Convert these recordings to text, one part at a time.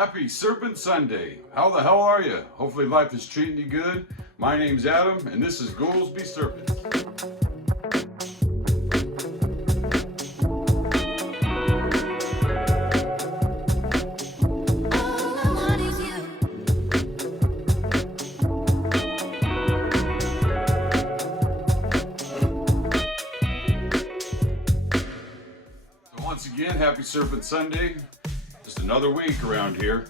Happy Serpent Sunday. How the hell are you? Hopefully life is treating you good. My name's Adam, and this is Goolsby Serpent. Once again, happy Serpent Sunday. Just another week around here.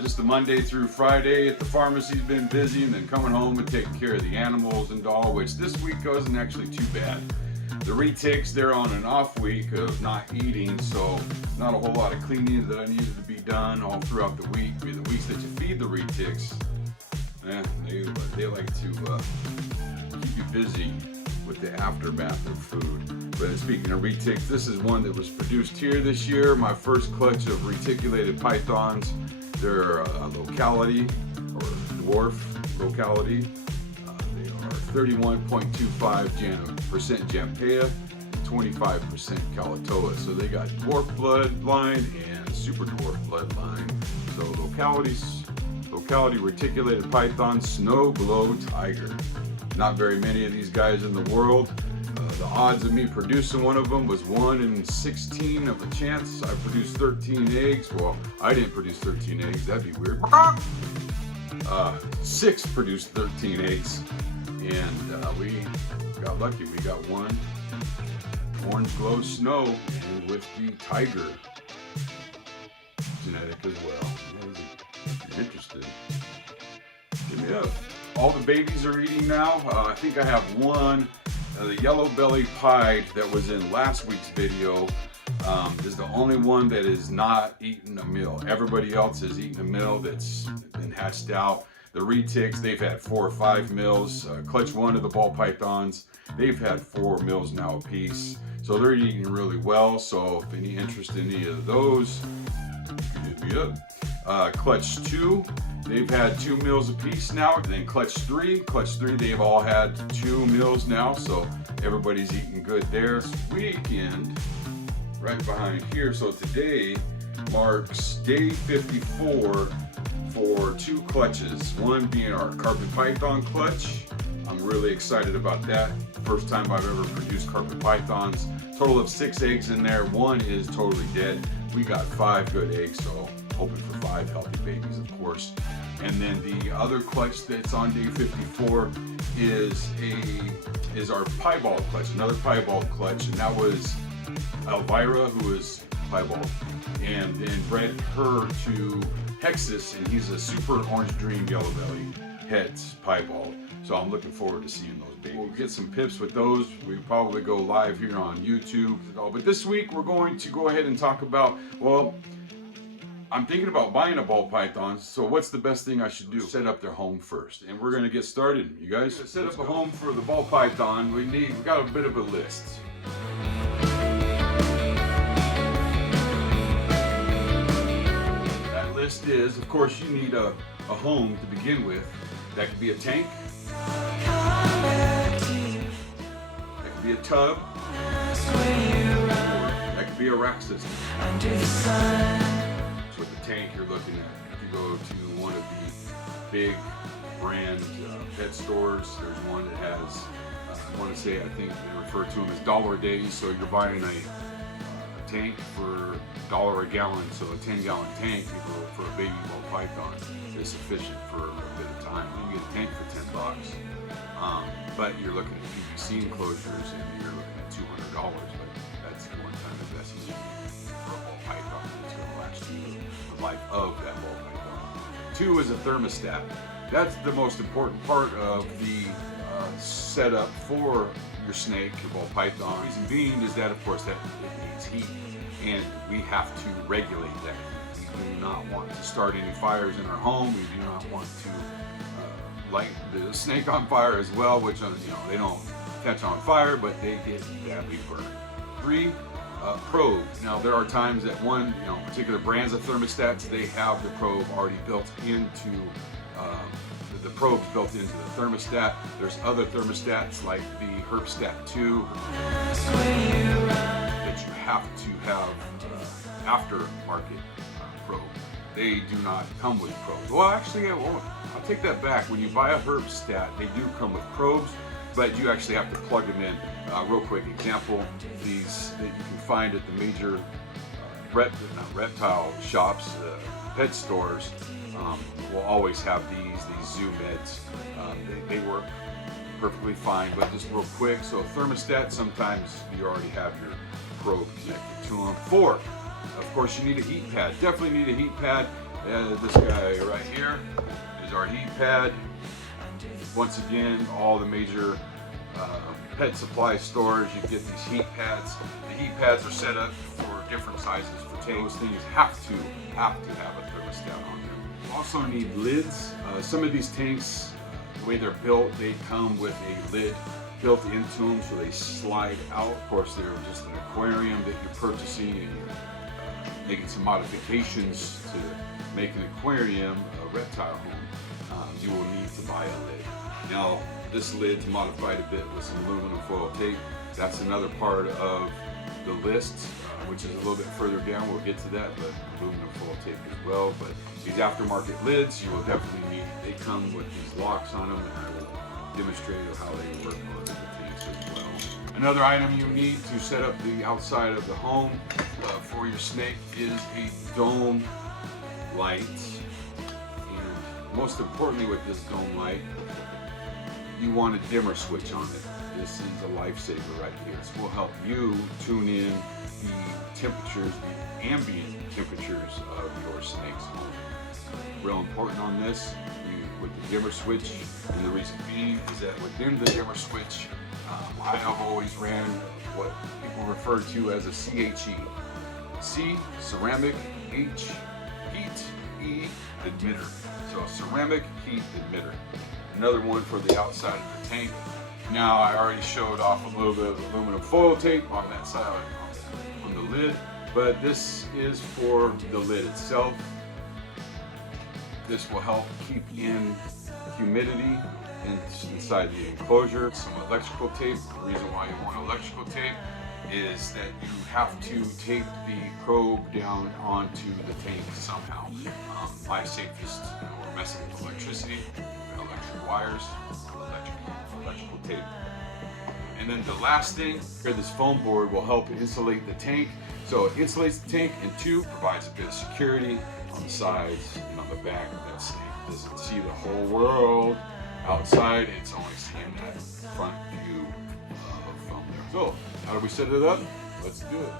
Just a Monday through Friday at the pharmacy's been busy, and then coming home and taking care of the animals and all, which this week wasn't actually too bad. The retics, they're on an off week of not eating, so not a whole lot of cleaning that I needed to be done all throughout the week. The weeks that you feed the retics, they like to keep you busy with the aftermath of food. But speaking of retics, this is one that was produced here this year. My first clutch of reticulated pythons. They're a locality, or dwarf locality. They are 31.25% Jampea, 25% Calatoa. So they got dwarf bloodline and super dwarf bloodline. So locality reticulated python, snow glow tiger. Not very many of these guys in the world. The odds of me producing one of them was 1 in 16 of a chance. I produced 13 eggs. Well, I didn't produce 13 eggs. That'd be weird. 6 produced 13 eggs. And we got lucky. We got one orange glow snow and with the tiger genetic as well. If you're interested, hit me up. All the babies are eating now. I think I have one. The yellow belly pied that was in last week's video is the only one that is not eating a meal. Everybody else is eating a meal that's been hatched out. The retics, they've had 4 or 5 meals. Clutch one of the ball pythons, they've had 4 meals now apiece. So they're eating really well. So if any interest in any of those, hit me up. Clutch 2, they've had 2 meals apiece now. And then Clutch 3, they've all had 2 meals now, so everybody's eating good there. This weekend, right behind here, so today marks day 54 for 2 clutches. One being our carpet python clutch. I'm really excited about that. First time I've ever produced carpet pythons. Total of 6 eggs in there. 1 is totally dead. We got 5 good eggs, so hoping for 5 healthy babies, of course. And then the other clutch that's on day 54 is our piebald clutch, another piebald clutch, and that was Elvira, who is piebald, and then bred her to Hexus, and he's a super orange dream yellow belly het piebald. So I'm looking forward to seeing those babies. We'll get some pips with those. We probably go live here on YouTube. But this week we're going to go ahead and talk about, well, I'm thinking about buying a ball python, so what's the best thing I should do? Set up their home first, and we're going to get started. You guys, to set up a home for the ball python, we've got a bit of a list. That list is, of course, you need a home to begin with. That could be a tank, that could be a tub, that could be a rack system. With the tank, you're looking at, if you go to one of the big brand pet stores, there's one that has, I think they refer to them as dollar days. So you're buying a tank for $1 a gallon, so a 10-gallon tank for a baby ball python is sufficient for a bit of time. You get a tank for $10, but you're looking at PVC enclosures and you're looking at $200, but that's the one-time investment for a ball python that's going to last you the life of that ball python. 2 is a thermostat. That's the most important part of the setup for your snake, your ball python. The reason being is that, of course, that it needs heat, and we have to regulate that. We do not want to start any fires in our home. We do not want to light the snake on fire as well, which they don't catch on fire, but they get badly burned. 3, probe. Now there are times that particular brands of thermostats, they have the probe already built into the probe's built into the thermostat. There's other thermostats like the Herbstat 2 that you have to have aftermarket probe. they do not come with probes. Well, actually, I'll take that back. When you buy a Herbstat, they do come with probes, but you actually have to plug them in. Real quick example, these that you can find at the major reptile shops, pet stores, will always have these zoo meds. They work perfectly fine, but just real quick, so thermostat, sometimes you already have your probe connected to them. 4, of course, you need a heat pad. Definitely need a heat pad. This guy right here is our heat pad. Once again, all the major pet supply stores, you get these heat pads. The heat pads are set up for different sizes for tanks. Those things have to have a thermostat on them. You also need lids. Some of these tanks, the way they're built, they come with a lid built into them, so they slide out. Of course, they're just an aquarium that you're purchasing, and you're making some modifications to make an aquarium a reptile home. You will need to buy a lid. Now, this lid's modified a bit with some aluminum foil tape. That's another part of the list, which is a little bit further down. We'll get to that, but aluminum foil tape as well. But these aftermarket lids, you will definitely need. They come with these locks on them, and I will demonstrate how they work on the tanks as well. Another item you need to set up the outside of the home for your snake is a dome light. And most importantly with this dome light, you want a dimmer switch on it. This is a lifesaver right here. This will help you tune in the temperatures, the ambient temperatures of your snake's home. Real important on this, with the dimmer switch, and the reason being is that within the dimmer switch, I have always ran what people refer to as a CHE. C, ceramic, H, heat, E, emitter. So ceramic heat emitter. Another one for the outside of the tank. Now I already showed off a little bit of aluminum foil tape on that side, on the lid, but this is for the lid itself. This will help keep in humidity inside the enclosure. Some electrical tape. The reason why you want electrical tape is that you have to tape the probe down onto the tank somehow. My safest, or messing with electricity, electric wires, electrical tape. And then the last thing, here, this foam board will help insulate the tank. So it insulates the tank, and 2, provides a bit of security on the sides and on the back of that snake. It doesn't see the whole world outside, it's only seeing that front view of foam there. So, how do we set it up? Let's do it.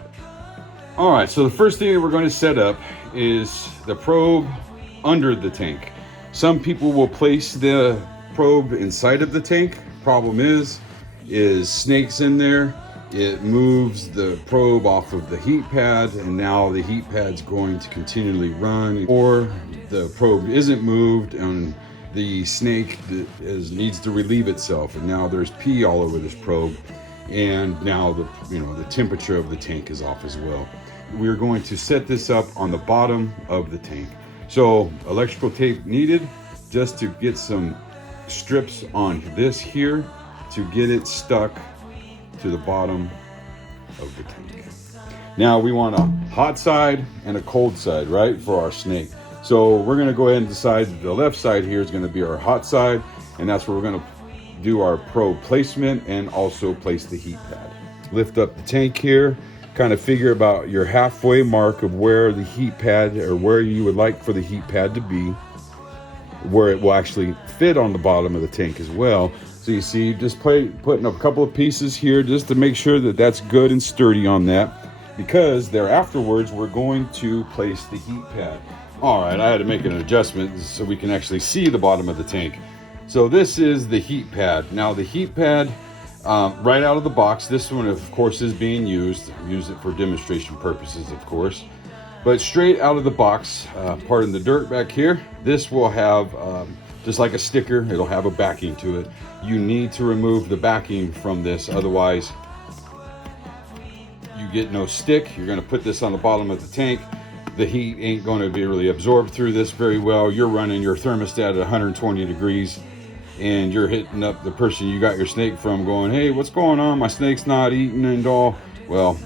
All right, so the first thing that we're going to set up is the probe under the tank. Some people will place the probe inside of the tank. Problem is snakes in there. It moves the probe off of the heat pad, and now the heat pad's going to continually run, or the probe isn't moved and the snake needs to relieve itself, and now there's pee all over this probe, and now the temperature of the tank is off as well. We're going to set this up on the bottom of the tank. So electrical tape needed, just to get some strips on this here to get it stuck to the bottom of the tank. Now we want a hot side and a cold side, right, for our snake. So we're going to go ahead and decide the left side here is going to be our hot side, and that's where we're going to do our probe placement and also place the heat pad. Lift up the tank here, kind of figure about your halfway mark of where the heat pad, or where you would like for the heat pad to be, where it will actually fit on the bottom of the tank as well. So you see, just putting a couple of pieces here just to make sure that that's good and sturdy on that, because there afterwards we're going to place the heat pad. All right, I had to make an adjustment so we can actually see the bottom of the tank. So this is the heat pad. Now the heat pad, right out of the box, this one of course is being used. Use it for demonstration purposes, of course. But straight out of the box, pardon the dirt back here, this will have, just like a sticker, it'll have a backing to it. You need to remove the backing from this, otherwise you get no stick. You're gonna put this on the bottom of the tank. The heat ain't gonna be really absorbed through this very well. You're running your thermostat at 120 degrees, and you're hitting up the person you got your snake from going, hey, what's going on? My snake's not eating and all. Well,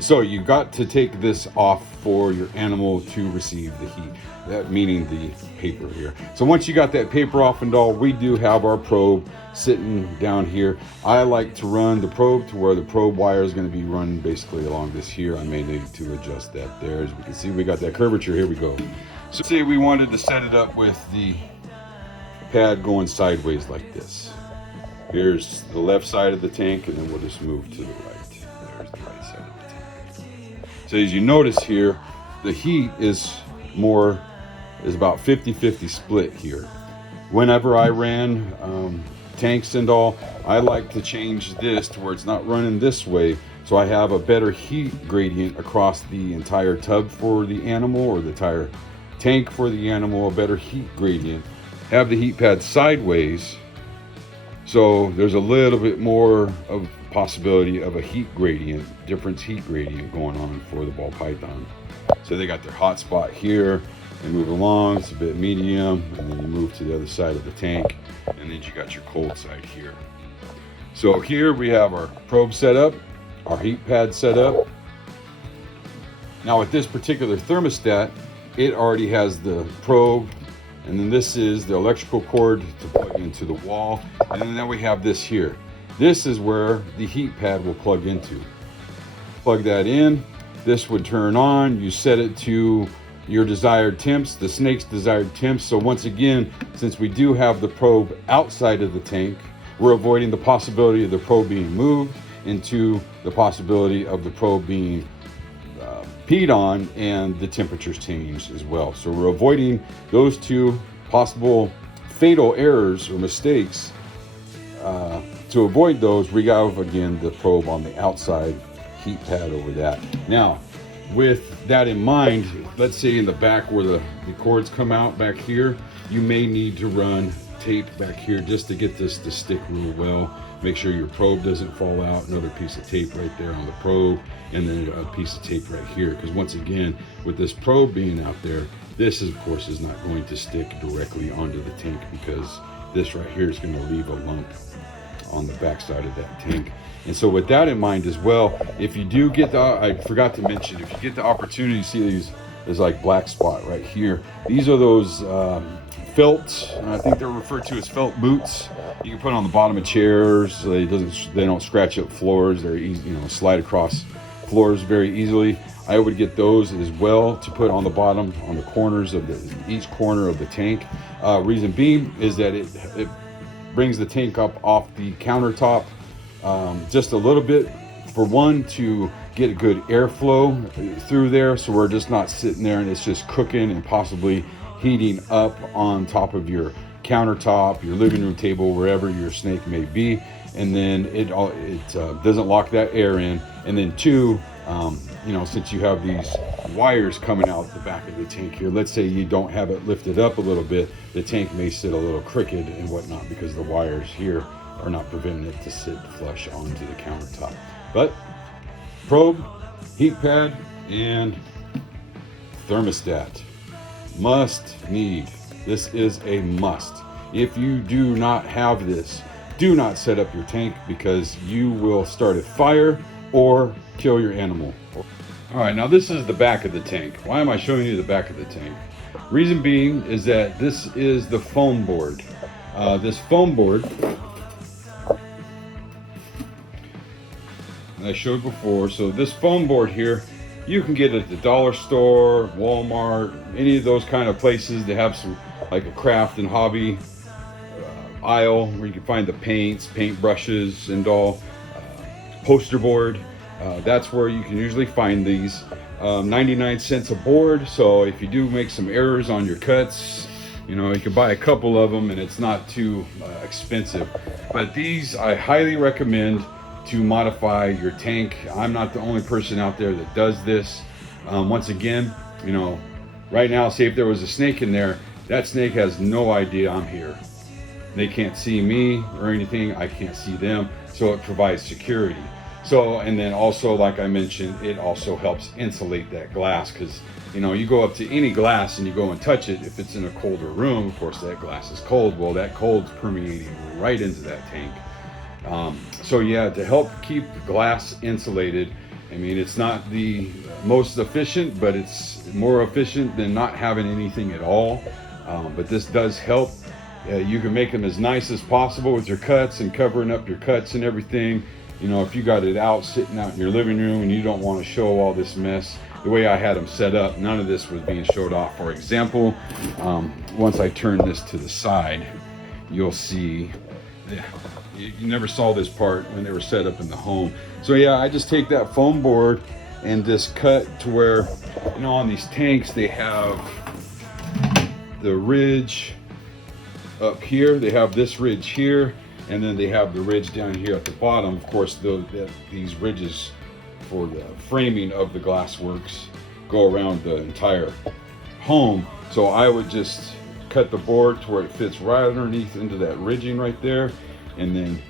so you got to take this off for your animal to receive the heat. that meaning the paper here. So once you got that paper off and all, we do have our probe sitting down here. I like to run the probe to where the probe wire is going to be run basically along this here. I may need to adjust that there. As we can see, we got that curvature. Here we go. So say we wanted to set it up with the pad going sideways like this. Here's the left side of the tank, and then we'll just move to the right. There's the right side of the tank. So as you notice here, the heat is about 50-50 split here. Whenever I ran tanks and all, I like to change this to where it's not running this way, so I have a better heat gradient across the entire tub for the animal, or the entire tank for the animal, a better heat gradient. Have the heat pad sideways, so there's a little bit more of possibility of a heat gradient, different heat gradient going on for the ball python. So they got their hot spot here, they move along, it's a bit medium, and then you move to the other side of the tank, and then you got your cold side here. So here we have our probe set up, our heat pad set up. Now with this particular thermostat, it already has the probe, and then this is the electrical cord to plug into the wall, and then we have this here. This is where the heat pad will plug into. Plug that in, this would turn on, you set it to your desired temps, the snake's desired temps. So once again, since we do have the probe outside of the tank, we're avoiding the possibility of the probe being moved into the possibility of the probe being peed on and the temperatures changed as well. So we're avoiding those two possible fatal errors or mistakes. To avoid those, we have again the probe on the outside, heat pad over that. Now, with that in mind, let's say in the back where the cords come out back here, you may need to run tape back here just to get this to stick real well. Make sure your probe doesn't fall out. Another piece of tape right there on the probe, and then a piece of tape right here. Because once again, with this probe being out there, this of course is not going to stick directly onto the tank, because this right here is going to leave a lump on the back side of that tank. And so with that in mind as well, if you do get I forgot to mention, if you get the opportunity to see these, there's like black spot right here. These are those felt, I think they're referred to as felt boots. You can put on the bottom of chairs so they don't scratch up floors. They're easy, slide across floors very easily. I would get those as well to put on the bottom, on the corners of each corner of the tank. Reason being is that it brings the tank up off the countertop just a little bit, for one, to get a good airflow through there, so we're just not sitting there and it's just cooking and possibly heating up on top of your countertop, your living room table, wherever your snake may be. And then it doesn't lock that air in. And then two, since you have these wires coming out the back of the tank here, let's say you don't have it lifted up a little bit, the tank may sit a little crooked and whatnot, because the wires here are not preventing it to sit flush onto the countertop. But probe, heat pad, and thermostat, must need. This is a must. If you do not have this, do not set up your tank, because you will start a fire or kill your animal. All right, now this is the back of the tank. Why am I showing you the back of the tank? Reason being is that this is the foam board. This foam board, and I showed before, so this foam board here, you can get it at the dollar store, Walmart, any of those kind of places. They have some, like a craft and hobby aisle where you can find the paints, paint brushes, and all. Poster board, that's where you can usually find these. 99 cents a board, so if you do make some errors on your cuts, you can buy a couple of them and it's not too expensive. But these I highly recommend to modify your tank. I'm not the only person out there that does this. Once again, right now, say if there was a snake in there, that snake has no idea I'm here. They can't see me or anything, I can't see them, so it provides security. So, and then also, like I mentioned, it also helps insulate that glass, because you go up to any glass and you go and touch it, if it's in a colder room, of course that glass is cold. Well, that cold's permeating right into that tank. So yeah, to help keep the glass insulated, I mean, it's not the most efficient, but it's more efficient than not having anything at all. But this does help. You can make them as nice as possible with your cuts and covering up your cuts and everything. You know, if you got it out sitting out in your living room and you don't want to show all this mess, the way I had them set up, none of this was being showed off. For example, once I turn this to the side, you'll see, you never saw this part when they were set up in the home. So yeah, I just take that foam board and just cut to where, you know, on these tanks, they have the ridge up here, they have this ridge here, and then they have the ridge down here at the bottom. Of course, these ridges for the framing of the glass works go around the entire home. So I would just cut the board to where it fits right underneath into that ridging right there, and then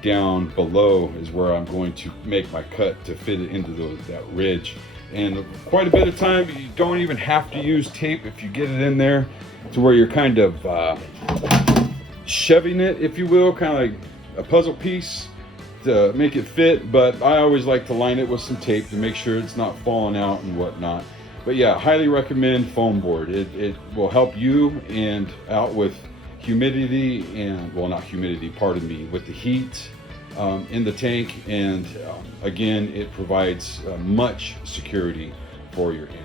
down below is where I'm going to make my cut to fit it into that ridge. And quite a bit of time, you don't even have to use tape if you get it in there to where you're kind of shoving it, if you will, kind of like a puzzle piece to make it fit. But I always like to line it with some tape to make sure it's not falling out and whatnot. But yeah, highly recommend foam board. It will help you and out with humidity and, well, not humidity, pardon me, with the heat in the tank. And again, it provides much security for your animal.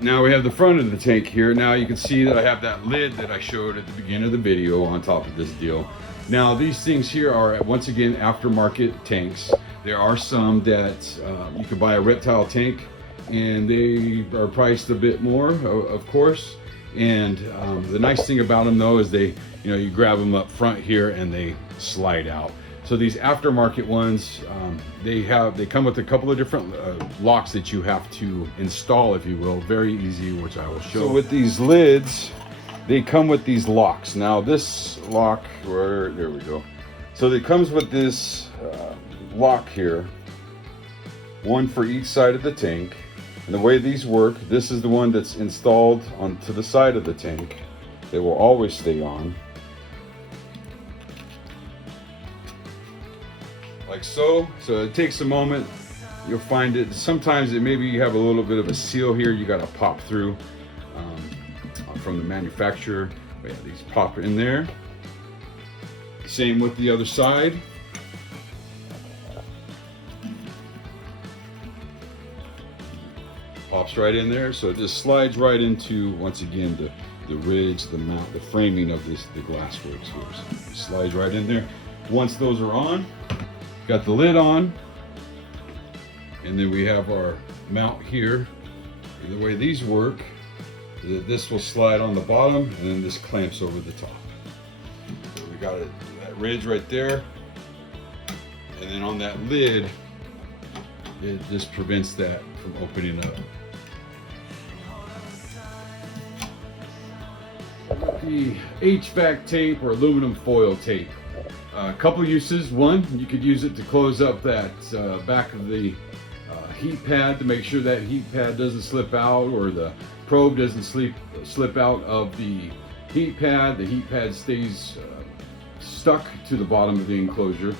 Now we have the front of the tank here. Now you can see that I have that lid that I showed at the beginning of the video on top of this deal. Now these things here are, once again, aftermarket tanks. There are some that you can buy a reptile tank and they are priced a bit more, of course. And the nice thing about them though is they, you know, you grab them up front here and they slide out. So these aftermarket ones, they come with a couple of different locks that you have to install, if you will. Very easy, which I will show. So with these lids, they come with these locks. Now this lock, there we go. So it comes with this lock here, one for each side of the tank. And the way these work, this is the one that's installed onto the side of the tank. They will always stay on. Like so. So it takes a moment. You'll find it. Sometimes maybe you have a little bit of a seal here you got to pop through from the manufacturer. But yeah, these pop in there. Same with the other side. Pops right in there, so it just slides right into, once again, the ridge, the mount, the framing of the glass works here. So it slides right in there. Once those are on, got the lid on, and then we have our mount here. And the way these work, this will slide on the bottom, and then this clamps over the top. So we got that ridge right there, and then on that lid, it just prevents that from opening up. The HVAC tape or aluminum foil tape. A couple uses. One, you could use it to close up that back of the heat pad to make sure that heat pad doesn't slip out, or the probe doesn't slip out of the heat pad. The heat pad stays stuck to the bottom of the enclosure.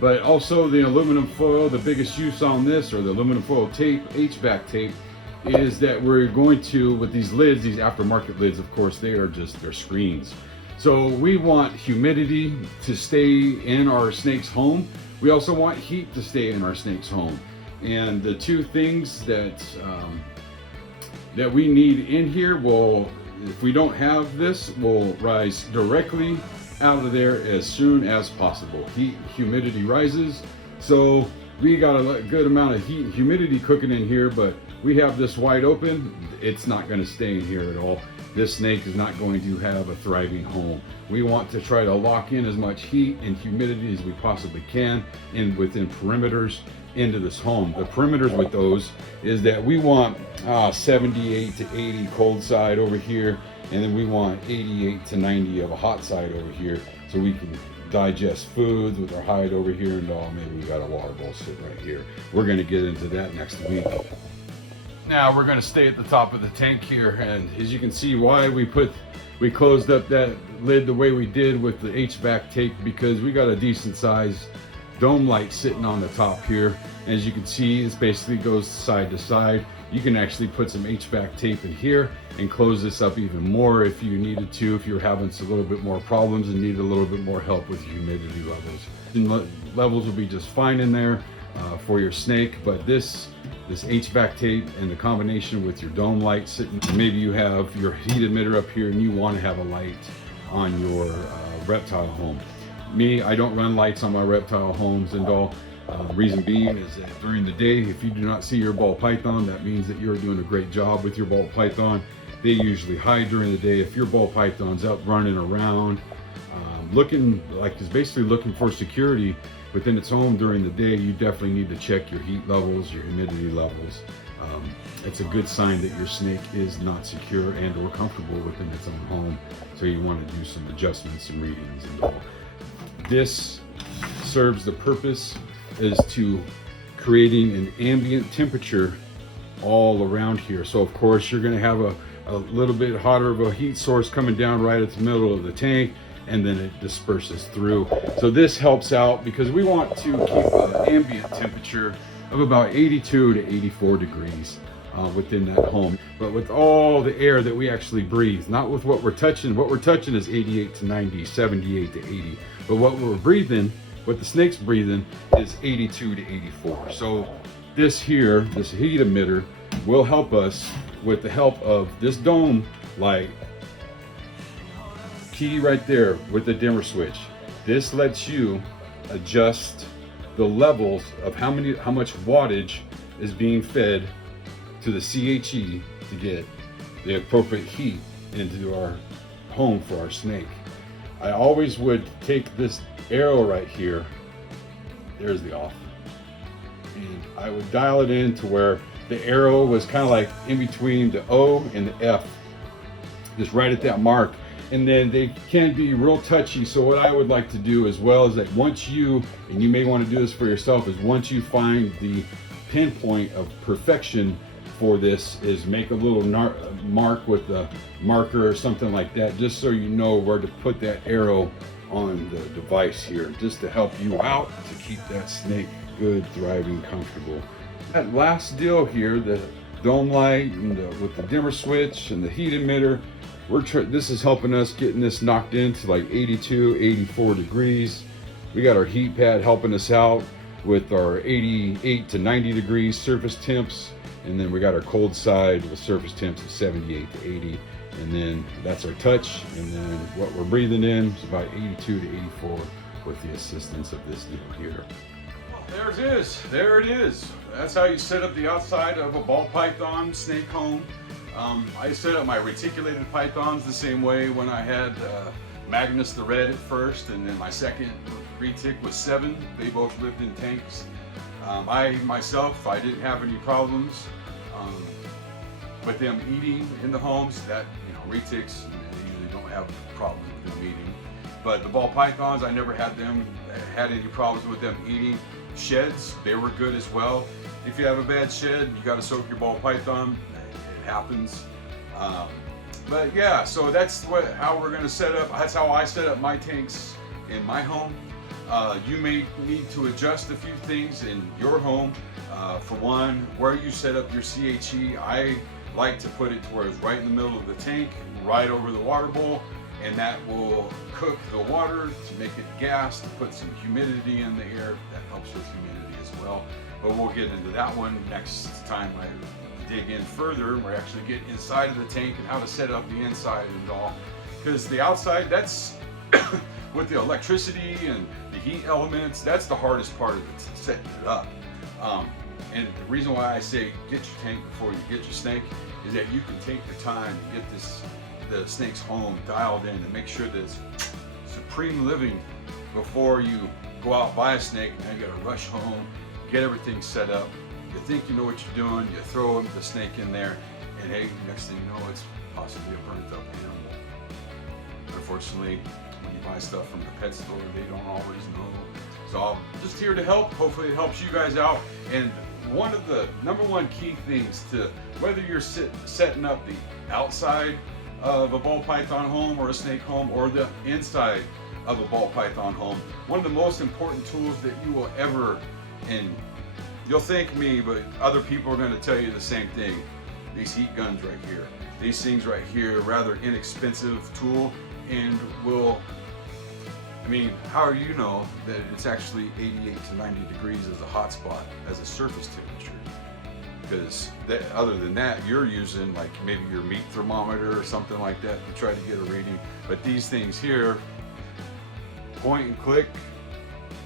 But also the aluminum foil, the biggest use on this, or the aluminum foil tape, HVAC tape, is that we're going to, with these lids, these aftermarket lids, of course, they're screens. So we want humidity to stay in our snake's home. We also want heat to stay in our snake's home. And the two things that we need in here will, if we don't have this, will rise directly out of there as soon as possible. Heat, humidity rises. So we got a good amount of heat and humidity cooking in here, but we have this wide open. It's not going to stay in here at all. This snake is not going to have a thriving home. We want to try to lock in as much heat and humidity as we possibly can within perimeters into this home. The perimeters with those is that we want 78 to 80 cold side over here, and then we want 88 to 90 of a hot side over here, so we can digest foods with our hide over here, and maybe we got a water bowl sitting right here. We're going to get into that next week. Now we're going to stay at the top of the tank here, and as you can see why we closed up that lid the way we did with the HVAC tape, because we got a decent size dome light sitting on the top here. As you can see, it basically goes side to side. You can actually put some HVAC tape in here and close this up even more if you needed to, if you're having a little bit more problems and need a little bit more help with humidity levels. And levels will be just fine in there for your snake, but this HVAC tape and the combination with your dome light sitting, maybe you have your heat emitter up here and you want to have a light on your reptile home. Me, I don't run lights on my reptile homes and all. Reason being is that during the day, if you do not see your ball python, that means that you're doing a great job with your ball python. They usually hide during the day. If your ball python's out running around, looking like it's basically looking for security within its home during the day, you definitely need to check your heat levels, your humidity levels. It's a good sign that your snake is not secure and or comfortable within its own home. So you want to do some adjustments and readings and all. This serves the purpose is to creating an ambient temperature all around here. So of course you're going to have a little bit hotter of a heat source coming down right at the middle of the tank, and then it disperses through. So this helps out because we want to keep an ambient temperature of about 82 to 84 degrees within that home. But with all the air that we actually breathe, not with what we're touching is 88 to 90, 78 to 80. But what we're breathing, what the snake's breathing, is 82 to 84. So this here, this heat emitter, will help us with the help of this dome light key right there with the dimmer switch. This lets you adjust the levels of how much wattage is being fed to the CHE to get the appropriate heat into our home for our snake. I always would take this arrow right here, there's the off, and I would dial it in to where the arrow was kind of like in between the O and the F, just right at that mark. And then they can be real touchy. So what I would like to do as well is that once you, and you may want to do this for yourself, is once you find the pinpoint of perfection for this, is make a little mark with a marker or something like that, just so you know where to put that arrow on the device here, just to help you out to keep that snake good, thriving, comfortable. That last deal here, the dome light and with the dimmer switch and the heat emitter, this is helping us getting this knocked into like 82, 84 degrees. We got our heat pad helping us out with our 88 to 90 degrees surface temps. And then we got our cold side with surface temps of 78 to 80. And then that's our touch. And then what we're breathing in is about 82 to 84 with the assistance of this deal here. There it is. There it is. That's how you set up the outside of a ball python snake home. I set up my reticulated pythons the same way when I had Magnus the Red at first, and then my second retic was 7. They both lived in tanks. I didn't have any problems with them eating in the homes. That, retics, they usually don't have problems with them eating. But the ball pythons, I never had any problems with them eating. Sheds, they were good as well. If you have a bad shed, you got to soak your ball python. It happens. But yeah, so that's how we're going to set up. That's how I set up my tanks in my home. You may need to adjust a few things in your home. For one, where you set up your CHE, I like to put it to where it's right in the middle of the tank, right over the water bowl, and that will cook the water to make it gas, to put some humidity in the air. That helps with humidity as well. But we'll get into that one next time I dig in further. We're actually getting inside of the tank and how to set up the inside and all. Because the outside, that's with the electricity and the heat elements, that's the hardest part of it, setting it up. And the reason why I say get your tank before you get your snake is that you can take your time and get the snake's home dialed in and make sure that it's supreme living before you go out and buy a snake and you gotta rush home, get everything set up. You think you know what you're doing, you throw the snake in there, and hey, next thing you know, it's possibly a burnt up animal. Unfortunately, when you buy stuff from the pet store, they don't always know. So I'm just here to help. Hopefully it helps you guys out. And one of the number one key things to whether you're setting up the outside of a ball python home or a snake home or the inside of a ball python home. One of the most important tools that you will ever, and you'll thank me, but other people are going to tell you the same thing. These heat guns right here. These things right here, rather inexpensive tool, and will, I mean, how do you know that it's actually 88 to 90 degrees as a hot spot, as a surface temperature? Because other than that, you're using like maybe your meat thermometer or something like that to try to get a reading. But these things here, point and click,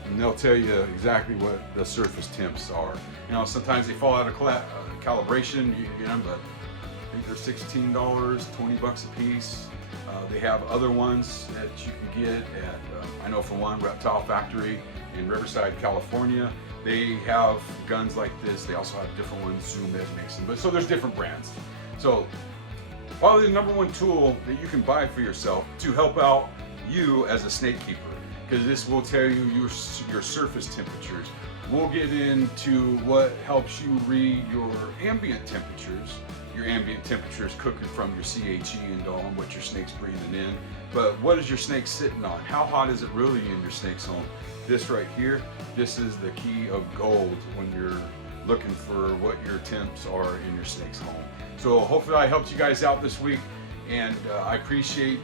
and they'll tell you exactly what the surface temps are. You know, sometimes they fall out of calibration, you get them, but I think they're $16, 20 bucks a piece. They have other ones that you can get at, I know for one, Reptile Factory in Riverside, California. They have guns like this. They also have different ones. Zoom Ed makes them, but so there's different brands. So probably the number one tool that you can buy for yourself to help out you as a snake keeper, because this will tell you your surface temperatures. We'll get into what helps you read your ambient temperatures. Your ambient temperatures cooking from your CHE and all, and what your snake's breathing in. But what is your snake sitting on? How hot is it really in your snake's home? This right here, this is the key of gold when you're looking for what your temps are in your snake's home. So hopefully I helped you guys out this week, and I appreciate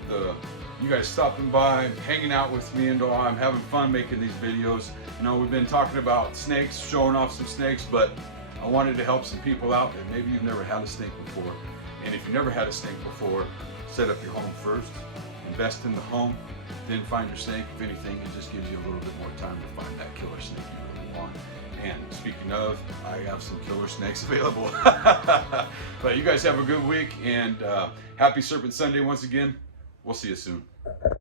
you guys stopping by, hanging out with me, and I'm having fun making these videos. You know, we've been talking about snakes, showing off some snakes, but I wanted to help some people out that maybe you've never had a snake before. And if you've never had a snake before, set up your home first, invest in the home, then find your snake. If anything, it just gives you a little bit more time to find that killer snake you really want. And speaking of, I have some killer snakes available. But you guys have a good week, and happy Serpent Sunday once again. We'll see you soon.